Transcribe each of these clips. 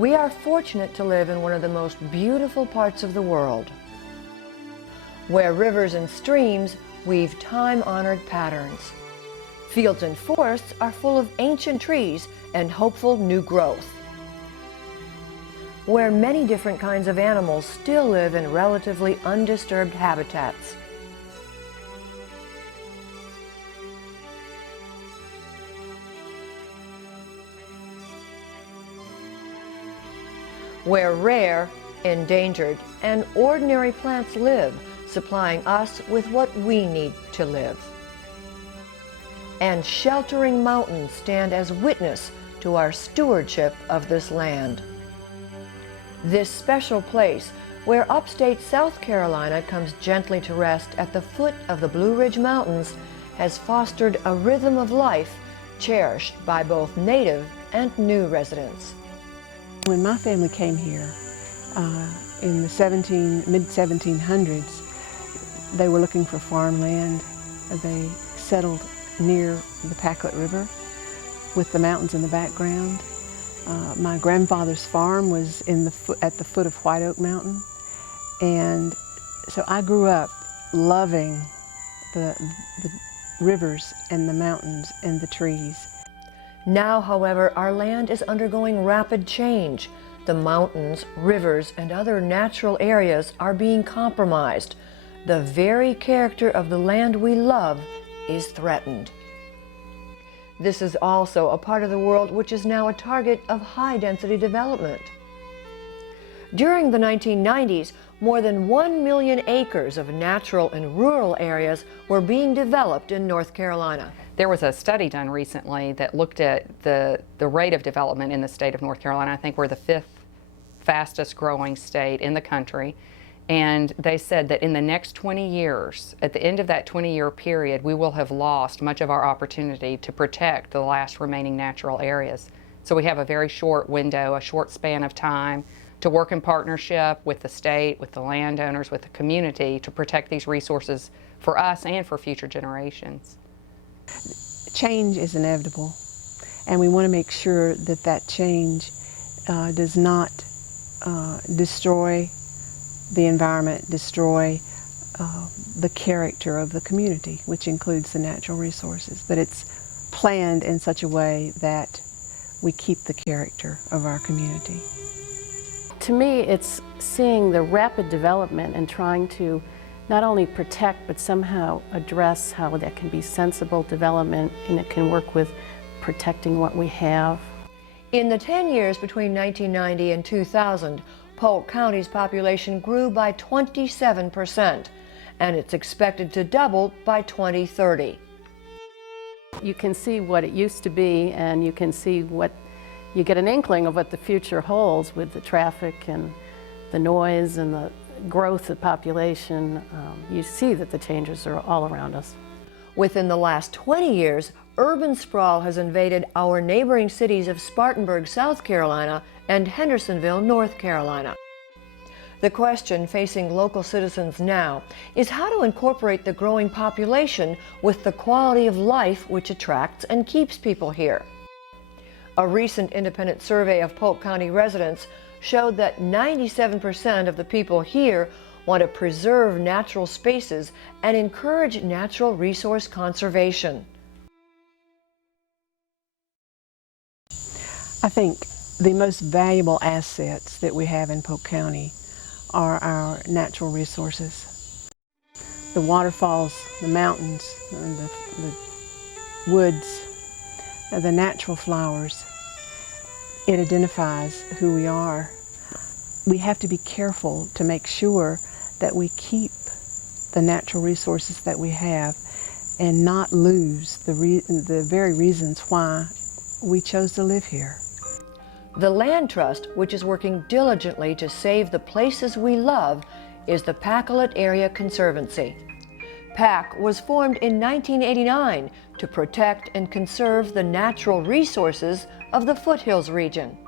We are fortunate to live in one of the most beautiful parts of the world, where rivers and streams weave time-honored patterns. Fields and forests are full of ancient trees and hopeful new growth, where many different kinds of animals still live in relatively undisturbed habitats. Where rare, endangered, and ordinary plants live, supplying us with what we need to live. And sheltering mountains stand as witness to our stewardship of this land. This special place, where upstate South Carolina comes gently to rest at the foot of the Blue Ridge Mountains, has fostered a rhythm of life cherished by both native and new residents. When my family came here in the mid-1700s, they were looking for farmland. They settled near the Pacolet River with the mountains in the background. My grandfather's farm was at the foot of White Oak Mountain, and so I grew up loving the rivers and the mountains and the trees. Now, however, our land is undergoing rapid change. The mountains, rivers, and other natural areas are being compromised. The very character of the land we love is threatened. This is also a part of the world which is now a target of high-density development. During the 1990s, more than 1 million acres of natural and rural areas were being developed in North Carolina. There was a study done recently that looked at the rate of development in the state of North Carolina. I think we're the 5th fastest growing state in the country. And they said that in the next 20 years, at the end of that 20-year period, we will have lost much of our opportunity to protect the last remaining natural areas. So we have a very short window, a short span of time to work in partnership with the state, with the landowners, with the community to protect these resources for us and for future generations. Change is inevitable, and we want to make sure that that change does not destroy the environment, destroy the character of the community, which includes the natural resources, but it's planned in such a way that we keep the character of our community. To me, it's seeing the rapid development and trying to not only protect, but somehow address how that can be sensible development and it can work with protecting what we have. In the 10 years between 1990 and 2000, Polk County's population grew by 27%, and it's expected to double by 2030. You can see what it used to be, and you can see you get an inkling of what the future holds with the traffic and the noise and the growth of population. You see that the changes are all around us. Within the last 20 years, urban sprawl has invaded our neighboring cities of Spartanburg, South Carolina, and Hendersonville, North Carolina. The question facing local citizens now is how to incorporate the growing population with the quality of life which attracts and keeps people here. A recent independent survey of Polk County residents showed that 97% of the people here want to preserve natural spaces and encourage natural resource conservation. I think the most valuable assets that we have in Polk County are our natural resources. The waterfalls, the mountains, the woods, the natural flowers. It identifies who we are. We have to be careful to make sure that we keep the natural resources that we have and not lose the very reasons why we chose to live here. The Land Trust, which is working diligently to save the places we love, is the Pacolet Area Conservancy. PAC was formed in 1989 to protect and conserve the natural resources of the Foothills region.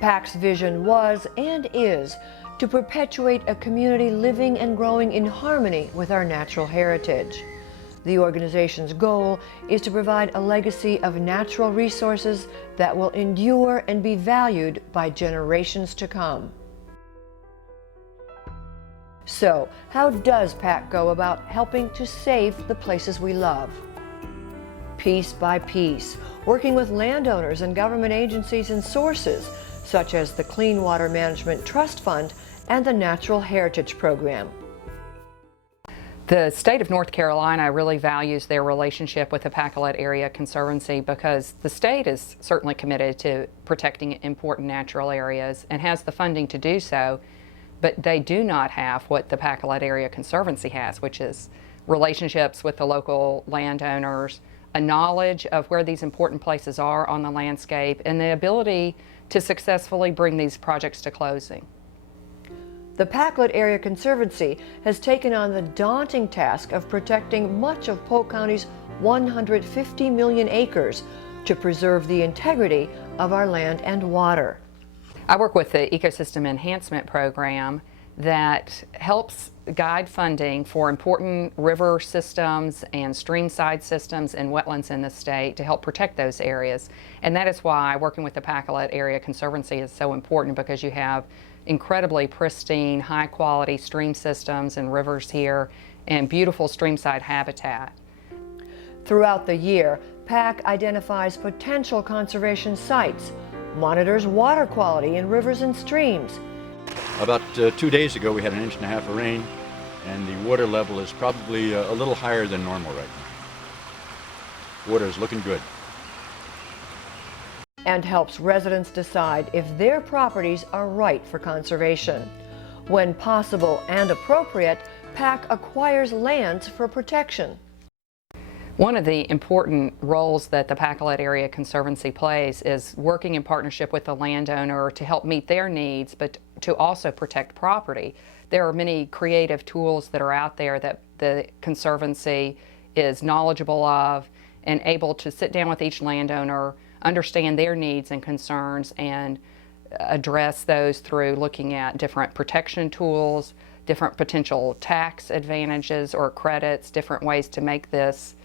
PAC's vision was and is to perpetuate a community living and growing in harmony with our natural heritage. The organization's goal is to provide a legacy of natural resources that will endure and be valued by generations to come. So, how does PAC go about helping to save the places we love? Piece by piece, working with landowners and government agencies and sources, such as the Clean Water Management Trust Fund and the Natural Heritage Program. The state of North Carolina really values their relationship with the Pacolet Area Conservancy because the state is certainly committed to protecting important natural areas and has the funding to do so, but they do not have what the Pacolet Area Conservancy has, which is relationships with the local landowners, a knowledge of where these important places are on the landscape, and the ability to successfully bring these projects to closing. The Pacolet Area Conservancy has taken on the daunting task of protecting much of Polk County's 150 million acres to preserve the integrity of our land and water. I work with the Ecosystem Enhancement Program that helps guide funding for important river systems and streamside systems and wetlands in the state to help protect those areas. And that is why working with the Pacolet Area Conservancy is so important, because you have incredibly pristine, high-quality stream systems and rivers here and beautiful streamside habitat. Throughout the year, PAC identifies potential conservation sites, monitors water quality in rivers and streams. About 2 days ago we had 1.5 inches of rain, and the water level is probably a little higher than normal right now. Water is looking good. And helps residents decide if their properties are right for conservation. When possible and appropriate, PAC acquires lands for protection. One of the important roles that the Pacolet Area Conservancy plays is working in partnership with the landowner to help meet their needs, but to also protect property. There are many creative tools that are out there that the Conservancy is knowledgeable of and able to sit down with each landowner, understand their needs and concerns, and address those through looking at different protection tools, different potential tax advantages or credits, different ways to make this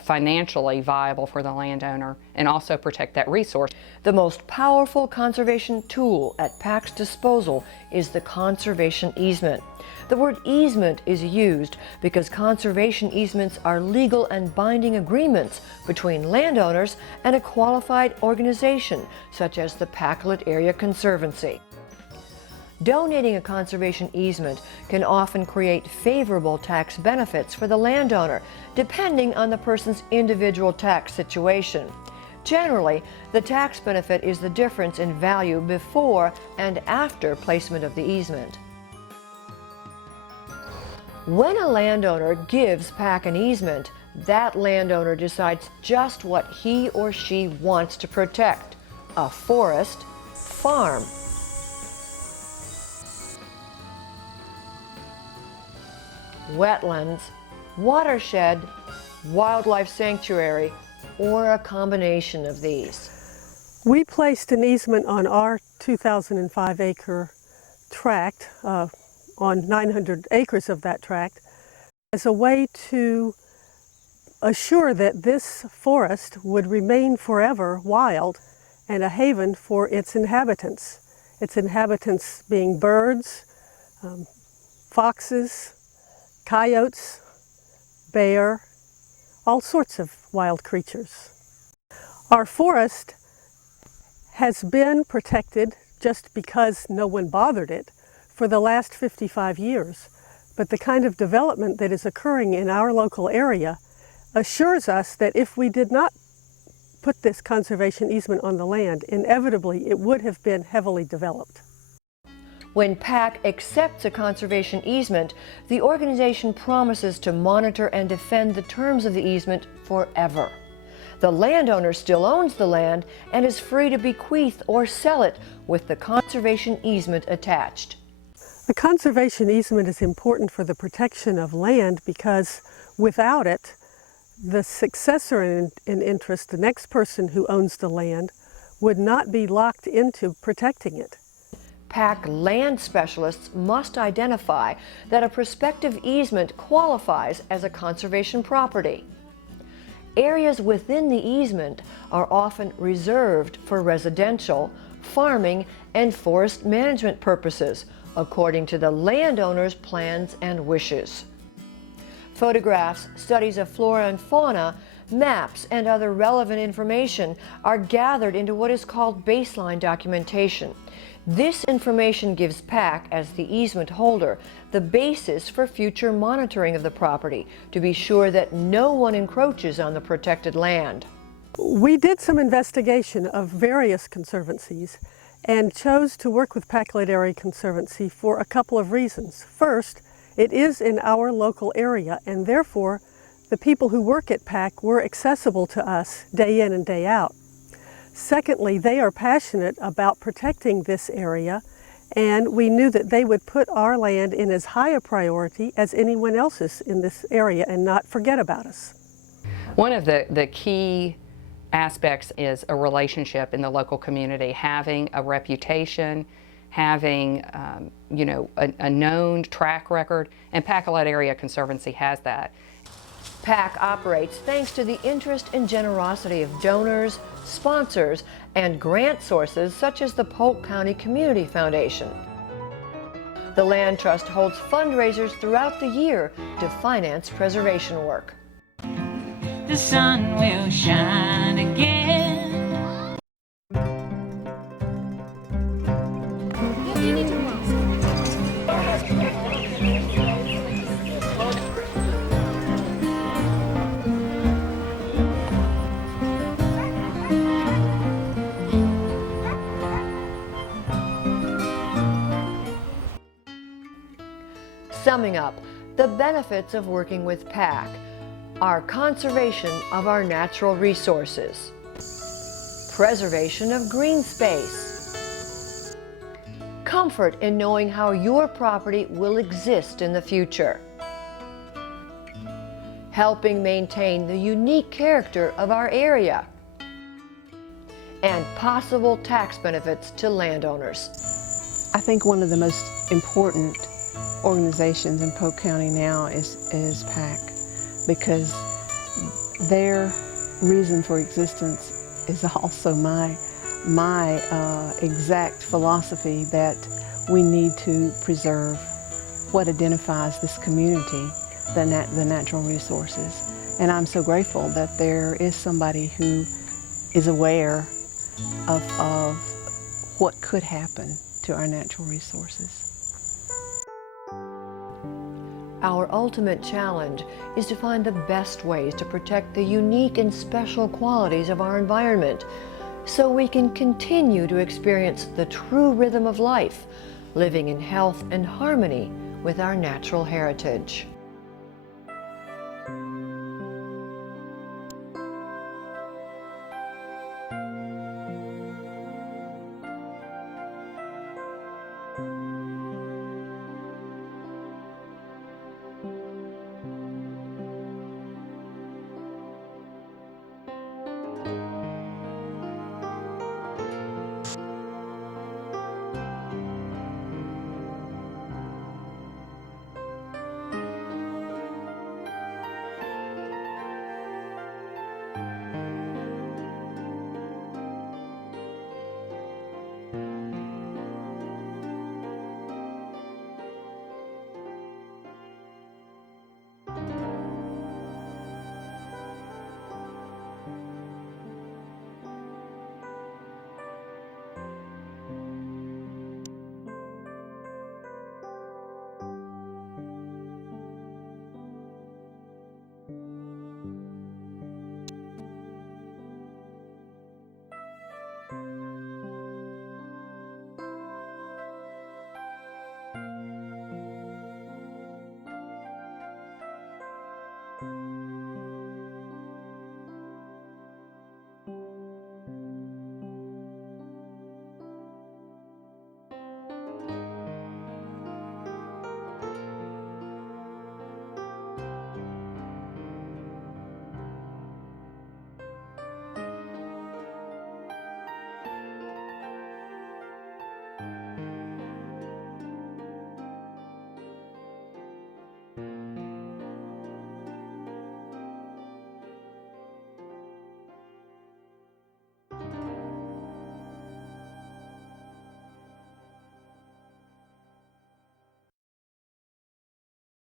financially viable for the landowner and also protect that resource. The most powerful conservation tool at PAC's disposal is the conservation easement. The word easement is used because conservation easements are legal and binding agreements between landowners and a qualified organization such as the Pacolet Area Conservancy. Donating a conservation easement can often create favorable tax benefits for the landowner, depending on the person's individual tax situation. Generally, the tax benefit is the difference in value before and after placement of the easement. When a landowner gives PAC an easement, that landowner decides just what he or she wants to protect: a forest, farm, wetlands, watershed, wildlife sanctuary, or a combination of these. We placed an easement on our 2,005-acre tract, on 900 acres of that tract, as a way to assure that this forest would remain forever wild and a haven for its inhabitants being birds, foxes, coyotes, bear, all sorts of wild creatures. Our forest has been protected just because no one bothered it for the last 55 years. But the kind of development that is occurring in our local area assures us that if we did not put this conservation easement on the land, inevitably it would have been heavily developed. When PAC accepts a conservation easement, the organization promises to monitor and defend the terms of the easement forever. The landowner still owns the land and is free to bequeath or sell it with the conservation easement attached. The conservation easement is important for the protection of land because without it, the successor in interest, the next person who owns the land, would not be locked into protecting it. PAC land specialists must identify that a prospective easement qualifies as a conservation property. Areas within the easement are often reserved for residential, farming, and forest management purposes, according to the landowner's plans and wishes. Photographs, studies of flora and fauna, maps, and other relevant information are gathered into what is called baseline documentation. This information gives PAC, as the easement holder, the basis for future monitoring of the property to be sure that no one encroaches on the protected land. We did some investigation of various conservancies and chose to work with Pacolet Area Conservancy for a couple of reasons. First, it is in our local area, and therefore the people who work at PAC were accessible to us day in and day out. Secondly, they are passionate about protecting this area, and we knew that they would put our land in as high a priority as anyone else's in this area and not forget about us. One of the key aspects is a relationship in the local community, having a reputation, having a known track record, and Pacolet Area Conservancy has that. PAC operates thanks to the interest and generosity of donors, sponsors, and grant sources such as the Polk County Community Foundation. The Land Trust holds fundraisers throughout the year to finance preservation work. The sun will shine again. Summing up, the benefits of working with PAC are conservation of our natural resources, preservation of green space, comfort in knowing how your property will exist in the future, helping maintain the unique character of our area, and possible tax benefits to landowners. I think one of the most important organizations in Polk County now is PAC, because their reason for existence is also my exact philosophy, that we need to preserve what identifies this community, the natural resources. And I'm so grateful that there is somebody who is aware of what could happen to our natural resources. Our ultimate challenge is to find the best ways to protect the unique and special qualities of our environment so we can continue to experience the true rhythm of life, living in health and harmony with our natural heritage.